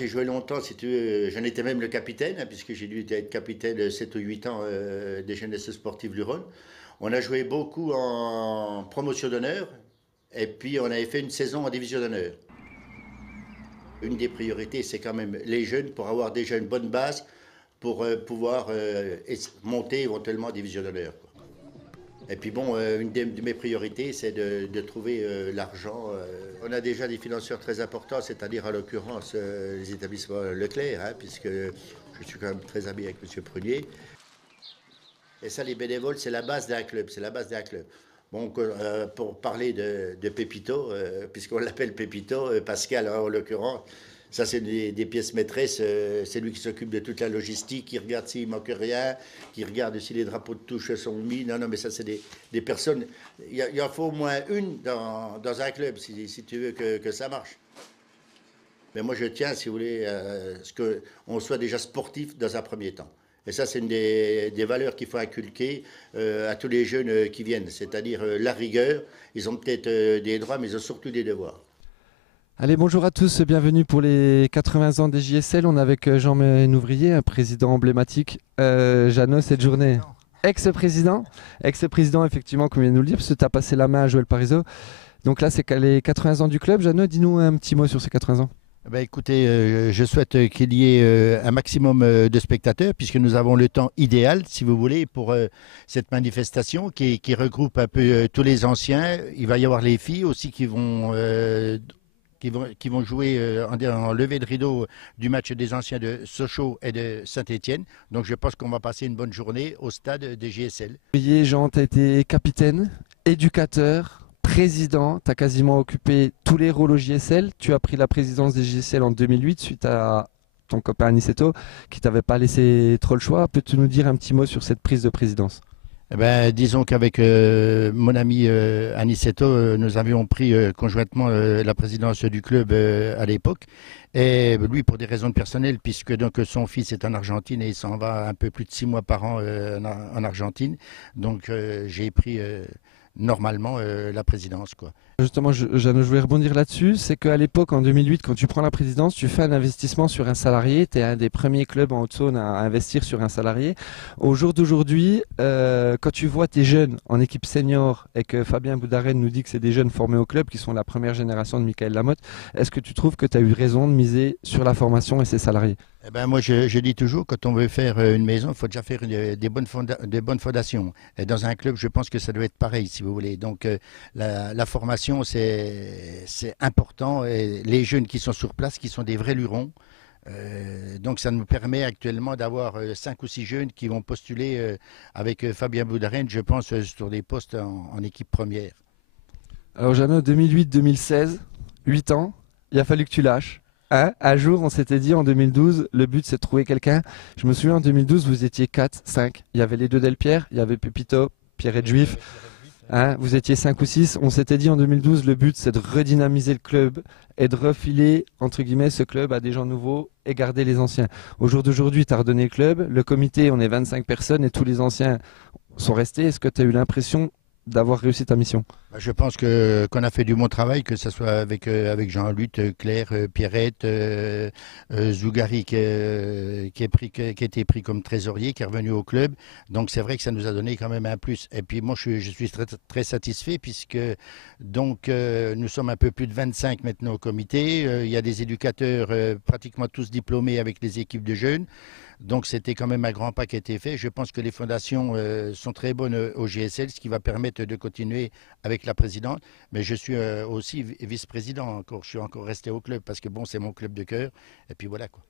J'ai joué longtemps, si tu veux, j'en étais même le capitaine, hein, puisque j'ai dû être capitaine 7 ou 8 ans des jeunesses sportives du Rhône. On a joué beaucoup en promotion d'honneur, et puis on avait fait une saison en division d'honneur. Une des priorités, c'est quand même les jeunes, pour avoir déjà une bonne base, pour pouvoir monter éventuellement en division d'honneur, quoi. Et puis bon, une de mes priorités, c'est de trouver l'argent. On a déjà des financeurs très importants, c'est-à-dire en l'occurrence les établissements Leclerc, hein, puisque je suis quand même très ami avec M. Prunier. Et ça, les bénévoles, c'est la base d'un club, c'est la base d'un club. Bon, pour parler de Pépito, puisqu'on l'appelle Pépito, Pascal en l'occurrence, ça c'est des pièces maîtresses, c'est lui qui s'occupe de toute la logistique, qui regarde s'il manque rien, qui regarde si les drapeaux de touche sont mis. Non, non, mais ça c'est des personnes, il en faut au moins une dans un club si tu veux que ça marche. Mais moi je tiens, si vous voulez, à ce qu'on soit déjà sportif dans un premier temps. Et ça, c'est une des valeurs qu'il faut inculquer à tous les jeunes qui viennent, c'est-à-dire la rigueur. Ils ont peut-être des droits, mais ils ont surtout des devoirs. Allez, bonjour à tous, bienvenue pour les 80 ans des JSL. On est avec Jean-Méen Ouvrier, un président emblématique. Jeannot, cette journée. Ex-président, ex-président effectivement, comme vient de nous le dire, parce que tu as passé la main à Joël Parizeau. Donc là, c'est les 80 ans du club. Jeannot, dis-nous un petit mot sur ces 80 ans. Ben écoutez, je souhaite qu'il y ait un maximum de spectateurs, puisque nous avons le temps idéal, si vous voulez, pour cette manifestation qui regroupe un peu tous les anciens. Il va y avoir les filles aussi qui vont jouer en levée de rideau du match des anciens de Sochaux et de Saint-Étienne. Donc je pense qu'on va passer une bonne journée au stade des GSL. Ouvrier, Jean, tu as été capitaine, éducateur, président. Tu as quasiment occupé tous les rôles au JSL. Tu as pris la présidence des JSL en 2008 suite à ton copain Aniceto qui t'avait pas laissé trop le choix. Peux-tu nous dire un petit mot sur cette prise de présidence? Eh ben, disons qu'avec mon ami Aniceto, nous avions pris conjointement la présidence du club à l'époque. Et lui, pour des raisons personnelles, puisque donc son fils est en Argentine et il s'en va un peu plus de 6 mois par an en Argentine. Donc j'ai pris normalement la présidence, quoi. Justement, je voulais rebondir là-dessus. C'est qu'à l'époque, en 2008, quand tu prends la présidence, tu fais un investissement sur un salarié. Tu es un des premiers clubs en Haute-Saône à investir sur un salarié. Au jour d'aujourd'hui, quand tu vois tes jeunes en équipe senior et que Fabien Boudaren nous dit que c'est des jeunes formés au club qui sont la première génération de Michael Lamotte, est-ce que tu trouves que tu as eu raison de miser sur la formation et ses salariés? Eh ben, moi, je dis toujours, quand on veut faire une maison, il faut déjà faire des bonnes fondations. Et dans un club, je pense que ça doit être pareil, si vous voulez. Donc, la formation, c'est important. Et les jeunes qui sont sur place, qui sont des vrais lurons, donc ça nous permet actuellement d'avoir 5 ou 6 jeunes qui vont postuler avec Fabien Boudaren, je pense, sur des postes en équipe première. Alors, Jeannot, 2008-2016, 8 ans, il a fallu que tu lâches. Hein, un jour, on s'était dit en 2012, le but c'est de trouver quelqu'un. Je me souviens en 2012, vous étiez 4, 5. Il y avait les deux Delpierre, il y avait Pépito, Pierre et Juif. Hein, vous étiez 5 ou 6. On s'était dit en 2012, le but c'est de redynamiser le club et de refiler, entre guillemets, ce club à des gens nouveaux et garder les anciens. Au jour d'aujourd'hui, tu as redonné le club. Le comité, on est 25 personnes et tous les anciens sont restés. Est-ce que tu as eu l'impression d'avoir réussi ta mission? Bah, je pense qu'on a fait du bon travail, que ce soit avec Jean-Luc, Claire, Pierrette, Zougari qui a été pris comme trésorier, qui est revenu au club. Donc c'est vrai que ça nous a donné quand même un plus. Et puis moi je suis très, très satisfait puisque donc nous sommes un peu plus de 25 maintenant au comité. Il y a des éducateurs pratiquement tous diplômés avec les équipes de jeunes. Donc c'était quand même un grand pas qui a été fait. Je pense que les fondations sont très bonnes au GSL, ce qui va permettre de continuer avec la présidente. Mais je suis aussi vice-président encore. Je suis encore resté au club parce que bon, c'est mon club de cœur. Et puis voilà quoi.